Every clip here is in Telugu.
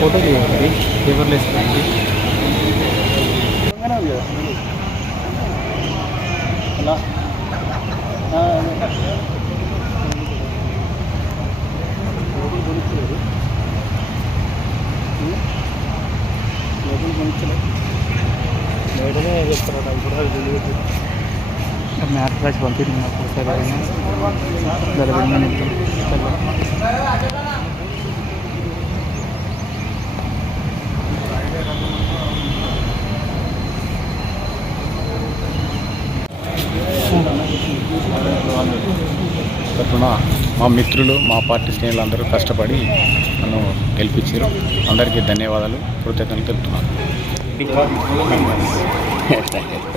फ़ोटो भी है पेपरलेस मैं आपके पास बनती తరఫున మా మిత్రులు మా పార్టీ స్నేహితులందరూ కష్టపడి నన్ను గెలిపించారు. అందరికీ ధన్యవాదాలు. కృతజ్ఞతలు తెలుపుతున్నాను.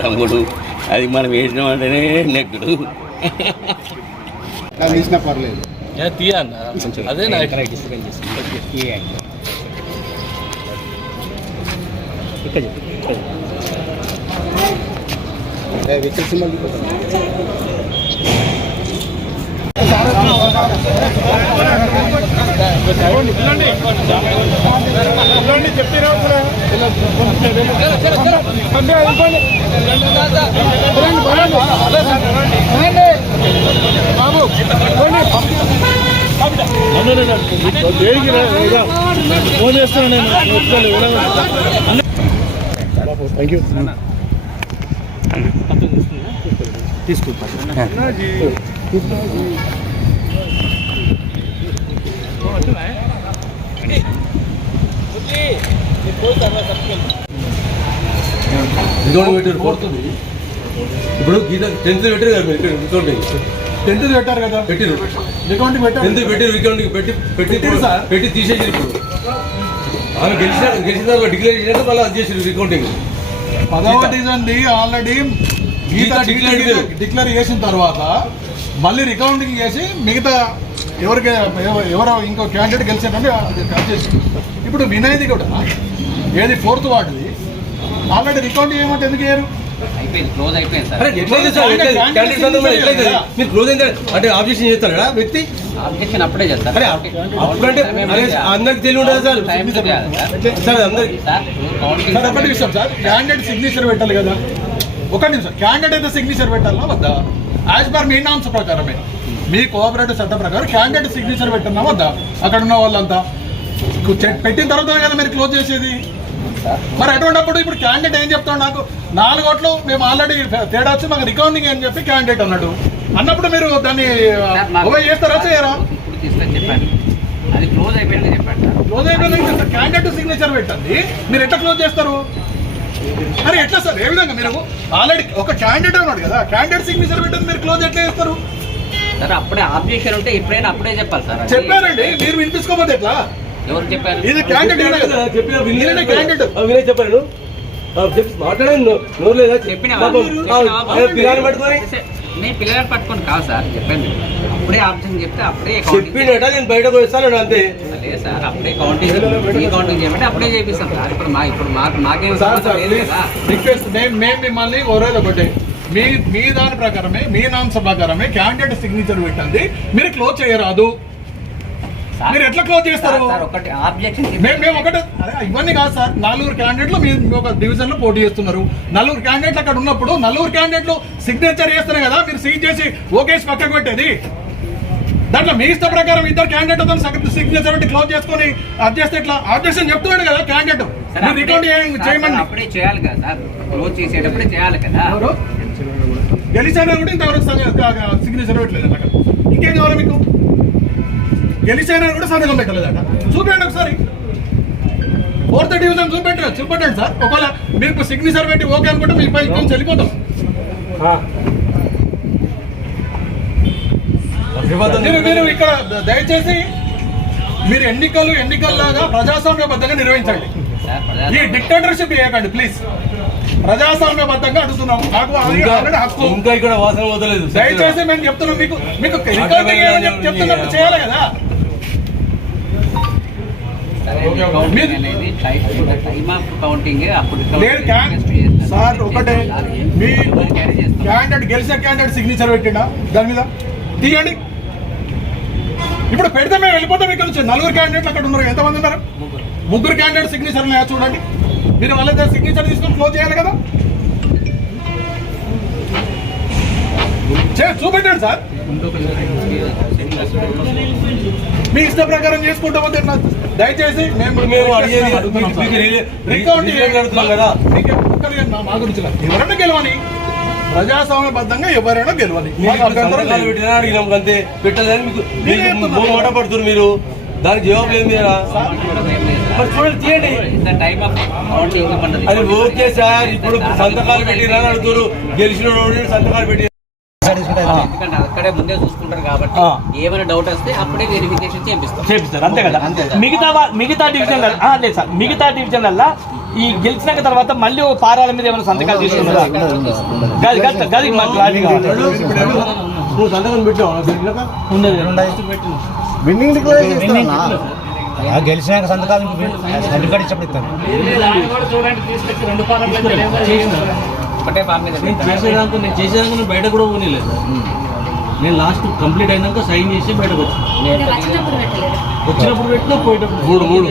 తమ్ముడు అది మనం వేసిన అంటేనే నెగ్గుడు. తీసినా పర్లేదు. అదే నా వికల్ సింబల్ ఫోన్ చేస్తాను నేను థ్యాంక్ యూ పెట్టారు కొడుతుంది ఇప్పుడు గీత టెన్త్ పెట్టారు కదా మీరు టెన్త్ పెట్టారు కదా. పెట్టిరు. అకౌంట్ పెట్టారు. టెన్త్ పెట్టారు రికార్డింగ్ పెట్టి పెట్టి సార్. పెట్టి తీసేసి ఇప్పుడు. ఆమె గెలిచిన గెలిచిన తర్వాత డిక్లేర్ చేసినాక మళ్ళీ అది చేసారు రికార్డింగ్ పదవ డివిజన్ ఆల్రెడీ డిక్లేర్ చేసిన తర్వాత మళ్ళీ రికౌంటింగ్ చేసి మిగతా ఎవరికి ఎవ- ఎవరో ఇంకో క్యాండిడేట్ గెలిచారంటే అది కట్ చేసి ఇప్పుడు వినయ్ది కూడా ఏది ఫోర్త్ వార్డుది ఆల్రెడీ రికౌంటింగ్ ఏమంటే ఎందుకు చేయరు? అయిపోయింది క్లోజ్ అయిపోయింది సార్. మీరు క్లోజ్ అయిందా అంటే ఆబ్జెక్షన్ చేస్తారు కదా వ్యక్తి? అప్పుడే చేస్తారు అప్పుడంటే అందరికి తెలివి ఉండదు సార్. సార్. సార్ అందరికి సార్ కౌంటింగ్ సార్ ఒకటి విషయం సార్ క్యాండిడేట్ సిగ్నేచర్ పెట్టాలి కదా. ఒక నిమిషం క్యాండిడేట్ అయితే సిగ్నేచర్ పెట్టాలా వద్దా? యాజ్ పర్ మీ నామ్స్ ప్రకారమే. మీ కోఆపరేటివ్ చట్టం ప్రకారం క్యాండిడేట్ సిగ్నేచర్ పెట్టినా వద్దా? అక్కడ ఉన్న వాళ్ళంతా. పెట్టిన తర్వాత కదా మీరు క్లోజ్ చేసేది. మరి అటువంటిప్పుడు ఇప్పుడు క్యాండిడేట్ ఏం చెప్తాడు నాకు? నాలుగు ఓట్లు మేము ఆల్రెడీ తేడా వచ్చి మాకు రికౌంటింగ్ అని చెప్పి క్యాండిడేట్ అన్నాడు అన్నప్పుడు మీరు దాన్ని ఓవే చేస్తారా చేయరా? అది క్లోజ్ అయిపోయింది చెప్పాను సార్ క్లోజ్ అయిపోయింది క్యాండిడేట్ సిగ్నేచర్ పెట్టండి. మీరు ఎట్లా క్లోజ్ చేస్తారు? అరే ఎట్లా సార్? ఏ విధంగా మీరు ఆల్రెడీ ఒక క్యాండిడేట్ ఉన్నాడు కదా క్యాండిడేట్ సిగ్నేచర్ పెట్టండి మీరు క్లోజ్ ఎట్లా చేస్తారు? సార్ అప్పుడే ఆబ్జెక్షన్ ఉంటే ఎప్పుడైనా అప్పుడే చెప్పాలి సార్. చెప్పారండి మీరు వినిపించుకోకపోతే ఎట్లా? ఎవరు చెప్పారు? ఇది వినయ్ చెప్పాను మాట్లాడండి నోరు లేదా చెప్పిన పిల్లని పట్టుకొని? నేను పిల్లలు పట్టుకొని కాదు సార్ చెప్పాను అప్పుడే ఆబ్జెక్షన్ చెప్తే అప్పుడే చెప్పిండట నేను బయటకు వస్తాను అంతే. లేదు సార్ అప్పుడే కౌంటింగ్ ఈ కౌంటింగ్ చేయమంటే అప్పుడే చేపిస్తాం సార్. ఇప్పుడు మా ఇప్పుడు మాకు మాకేం రిక్వెస్ట్ మేము మేము మిమ్మల్ని కోరేది ఒకటే మీ మీ దాని ప్రకారమే మీ నామ్స్ ప్రకారమే క్యాండిడేట్ సిగ్నేచర్ పెట్టండి. మీరు క్లోజ్ చేయరాదు. మీరు ఎట్లా క్లోజ్ చేస్తారు? ఒకటి ఆబ్జెక్షన్ మేము మేము ఒకటే ఇవన్నీ కాదు సార్. నలుగురు క్యాండిడేట్లు మీరు మీ ఒక డివిజన్లో పోటీ చేస్తున్నారు. నలుగురు క్యాండిడేట్లు అక్కడ ఉన్నప్పుడు నలుగురు క్యాండిడేట్లు సిగ్నేచర్ చేస్తేనే కదా మీరు సీట్ చేసి ఓకేసి పక్కకు పెట్టేది. దాంట్లో మీ ఇష్ట ప్రకారం ఇద్దరు క్యాండిడేట్ సిగ్నేచర్ పెట్టి క్లోజ్ చేసుకొని అది చేస్తే ఇట్లా ఆబ్జెక్షన్ చెప్తున్నాడు కదా క్యాండిడేట్ సార్, మీరు అప్పుడే- చేయాలి కదా సార్. క్లోజ్ చేసేటప్పుడే చేయాలి కదా. కూడా ఇంతవరకు సిగ్నేచర్ పెట్టలేదు అక్కడ. ఇంకేం కావాలి మీకు? గెలిచానా కూడా సంతకం పెట్టలేదట. చూపించండి ఒకసారి. ఫోర్త్ డివిజన్ చూపెట్టండి చూపెట్టండి సార్. ఒకవేళ మీకు సిగ్నేచర్ పెట్టి ఓకే అనుకుంటే మీ పై వెళ్ళిపోతాం. అభివాదం మీరు మీరు ఇక్కడ దయచేసి మీరు ఎన్నికలు ఎన్నికల్లాగా ప్రజాస్వామ్యబద్ధంగా నిర్వహించండి. ఈ డిక్టేటర్షిప్ చేయకండి ప్లీజ్ ప్రజాస్వామ్యబద్ధంగా అడుగుతున్నాం నాకు ఇంకా ఇక్కడ వాసన వదలేదు దయచేసి మేము చెప్తున్నాం మీకు మీకు రికార్డింగ్ ఏమని చెప్- చెప్తున్నప్పుడు చేయాలి కదా కౌంటింగ్ అనేది టైం టైమ్ ఆఫ్ కౌంటింగ్ అప్పుడు లేదు క్యాన్ సార్ ఒకటే. మీ క్యాండిడేట్ గెలిచిన క్యాండిడేట్ సిగ్నేచర్ పెట్టిండా? దాని మీద? తీయండి. ఇప్పుడు పెడితే మేము వెళ్ళిపోతాం ఇక్కడ నుంచి. నలుగురు క్యాండిడేట్లు అక్కడ ఉన్నారు. ఎంతమంది ఉన్నారు? ముగ్గురు. క్యాండిడేట్ సిగ్నేచర్ ఉన్నాయా చూడండి. మీరు వాళ్ళ సిగ్నేచర్ తీసుకొని క్లోజ్ చేయాలి కదా? చూపెట్టండి సార్. మీ ఇష్ట ప్రకారం చేసుకుంటాం అంటే ఎట్లా? దయచేసి మేము మా గురించి. ఎవరైనా గెలవని ప్రజాస్వామ్యబద్ధంగా ఎవరైనా గెలవాలి. అంతే పెట్టలేదని మీకు మాట పడుతున్నారు మీరు. దానికి జవాబు లేదు మీరా మరి చూడండి తీయండి. అది ఓకే సార్ ఇప్పుడు సంతకాలు పెట్టినా అడుగుతారు గెలిచిన సంతకాలు పెట్టి అక్కడే ముందే చూసుకుంటారు కాబట్టి. ఏమైనా డౌట్ వస్తే అప్పుడే వెరిఫికేషన్ చేపిస్తాం. చేపిస్తారు అంతే కదా. మిగతా మిగతా డివిజన్ లేదు సార్. మిగతా డివిజన్లల్లా ఈ గెలిచినాక తర్వాత మళ్ళీ ఓ పారాల మీద ఏమైనా సంతకాలు తీసుకున్నారా? గది గది గది మాకు అది కావాలి. నువ్వు సంతకం పెట్టావు? ఉండదు విన్నింగ్ డిక్లరేషన్ ఇస్తారన్నా గెలిచినాక సంతకాలు సర్టిఫికేట్ ఇచ్చినప్పుడు ఫామ్ మీద నేను నేను బయట కూడా పోనీలేదు. నేను లాస్ట్ కంప్లీట్ అయినాక సైన్ చేసి బయటకు వచ్చాను వచ్చినప్పుడు పెట్టినా పోయేటప్పుడు మూడు మూడు.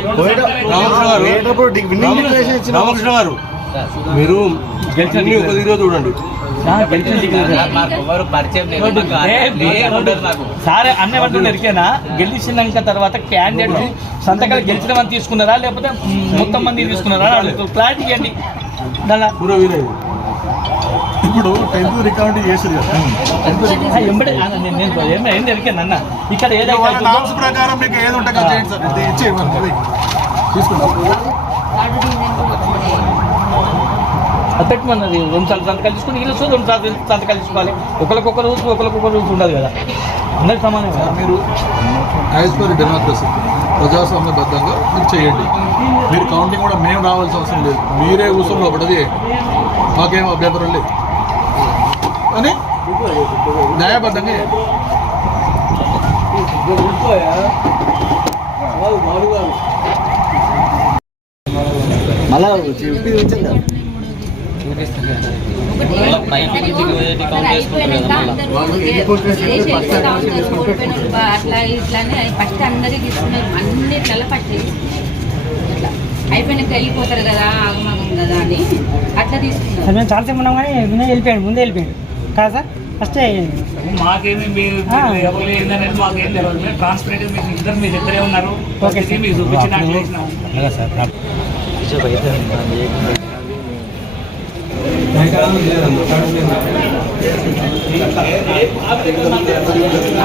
రామకృష్ణ గారు మీరు గెలిచిన ఒక చూడండి. సార్, అన్న ఏమంటున్నారు ఎరికేనా? గెలిచినాక తర్వాత క్యాండిడేట్ సంతకాలు గెలిచిన మంది తీసుకున్నారా? లేకపోతే మొత్తం మంది తీసుకున్నారా? క్లారిటీ పూర వినయ్ ఇప్పుడు టెన్త్ రికౌంట్ చేసారు కదా. ఇక్కడ నామ్స్ ప్రకారం మీకు ఏది ఉంటే అది చేయండి సార్. ఇది ఇచ్చే ఇవ్వండి తీసుకుంటాం అది పెట్టమన్నది. రెండు సార్లు సంతకాలు తీసుకుని వీళ్ళు రెండు సార్లు సంతకాలు తీసుకోవాలి. ఒకరికొక రూల్స్ ఒకరికొక రూల్స్ ఉండదు కదా. అందరికి సమానం కదా. మీరు యాజ్ పర్ డెమోక్రసీ ప్రజాస్వామ్యబద్ధంగా మీరు చేయండి. మీరు కౌంటింగ్ కూడా మేము రావాల్సిన అవసరం లేదు. మీరే కూర్చొని లోపడది మాకేం అభ్యంతరం లేదు. అని న్యాయబద్ధంగా. మళ్ళా అట్లా ఇట్లానే ఫస్ట్ అందరికి ఇస్తున్నారు అన్నిట్లలో ఫస్ట్ ఇట్లా అయిపోయినాక వెళ్ళిపోతారు కదా ఆగమాగం కదా అని అట్లా తీసుకున్నారు సార్ మేము చాలాసేపు ఉన్నాం కానీ ముందే వెళ్ళిపోయాడు ముందే వెళ్ళిపోయాడు. కదా సార్ ఫస్టే మాకేమి మీరు. ఎవరు ఏందనేది మాకేం తెలియదు మేము ట్రాన్స్పరెంట్ మీకు ఇద్దరు మీరు ఇద్దరే ఉన్నారు ఓకే సార్. మీకు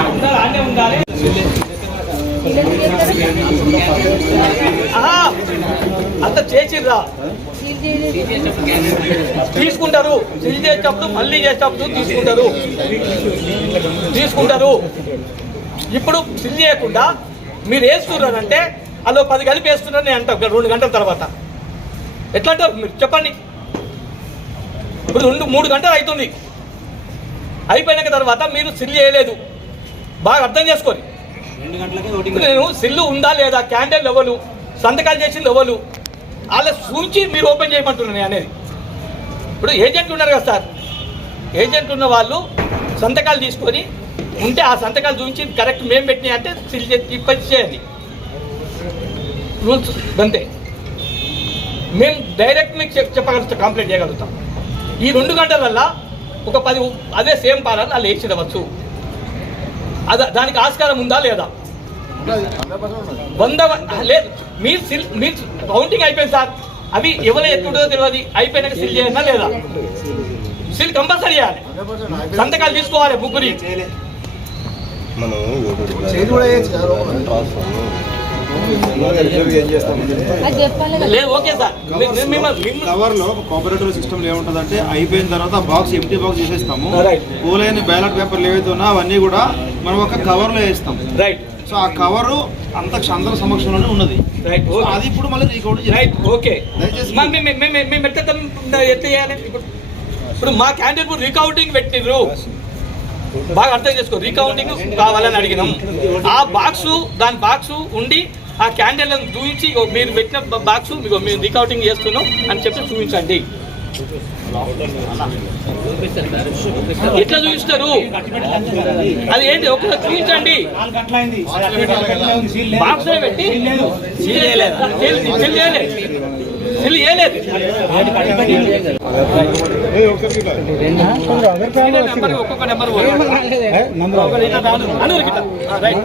అందరూ ఉండాలి అంత చేసిర్రా తీసుకుంటారు. సీల్ చేసేటప్పుడు మళ్ళీ చేసేటప్పుడు తీసుకుంటారు. తీసుకుంటారు. ఇప్పుడు సిల్ చేయకుండా మీరు వేసుకున్నారంటే అందులో పది కలిపి వేస్తున్నారని అంటాం రెండు గంటల తర్వాత. ఎట్లా అంటారు మీరు? చెప్పండి. ఇప్పుడు రెండు మూడు గంటలు అవుతుంది. అయిపోయినాక తర్వాత మీరు సిల్ చేయలేదు. బాగా అర్థం చేసుకోండి. నేను సిల్లు ఉందా లేదా క్యాండిల్ ఎవరు సంతకాలు చేసింది ఎవరు వాళ్ళ సూచి మీరు ఓపెన్ చేయమంటున్నాను అనేది. ఇప్పుడు ఏజెంట్లు ఉన్నారు కదా సార్ ఏజెంట్ ఉన్న వాళ్ళు సంతకాలు తీసుకొని ఉంటే ఆ సంతకాలు చూపించి కరెక్ట్ మేము పెట్టినాయి అంటే సిల్ చేసి ఇప్పటి చేయండి. రూల్స్ అంతే. మేము డైరెక్ట్ మీకు చెప్- చెప్పగలుగుతాం కంప్లైంట్ చేయగలుగుతాం. ఈ రెండు గంటలల్లా ఒక పది అదే సేమ్ పాలన వాళ్ళు వేసిడవచ్చు అదా దానికి ఆస్కారం ఉందా లేదా? వంద లేదు. మీరు సిల్ మీరు కౌంటింగ్ అయిపోయింది సార్. అవి ఎవరు ఎట్లుంటుందో తెలియదు. అయిపోయినాక సిల్ చేయాలా లేదా? సిల్ కంపల్సరీ చేయాలి. సంతకాలు తీసుకోవాలి ముగ్గురి చేతి కూడా వేయచ్చు కదా అది చెప్పాలి కదా. లేదు ఓకే సార్. మీ- మీ- మిమ్మల్ని మిమ్మల్ని- కవర్లో కోఆపరేటివ్ సిస్టమ్ ఏముంటదంటే అయిపోయిన తర్వాత బాక్స్ ఎంటీ బాక్స్ చేసేస్తాము. పూలైన బ్యాలెట్ పేపర్లు ఏవైతే ఉన్నా అవన్నీ కూడా మనం ఒక కవర్లో వేస్తాం. రైట్ సో ఆ కవరు అంత అందరి సమక్షంలోనే ఉన్నది. రైట్ అది ఇప్పుడు మళ్ళీ రీకౌంట్ రైట్ ఓకే మేము మేము మేము ఎట్లా తమ్- ఎట్లా చేయాలి ఇప్పుడు ఇప్పుడు మా క్యాండిడేట్ రీకౌంటింగ్ పెట్టిర్రు బాగా అర్థం చేసుకో. రీకౌంటింగ్ కావాలని అడిగినాం. ఆ బాక్స్ దాని బాక్స్ ఉండి ఆ క్యాండిడేట్లను చూపించి మీరు పెట్టిన బాక్స్ మీకు మేము రికౌటింగ్ చేస్తున్నాం అని చెప్పి చూపించండి. ఎట్లా చూపిస్తారు? అది ఏంటి? ఒకసారి చూపించండి బాక్స్ పెట్టి. సీల్ చేయలేదు. ఒక్కొక్క నెంబర్ రైట్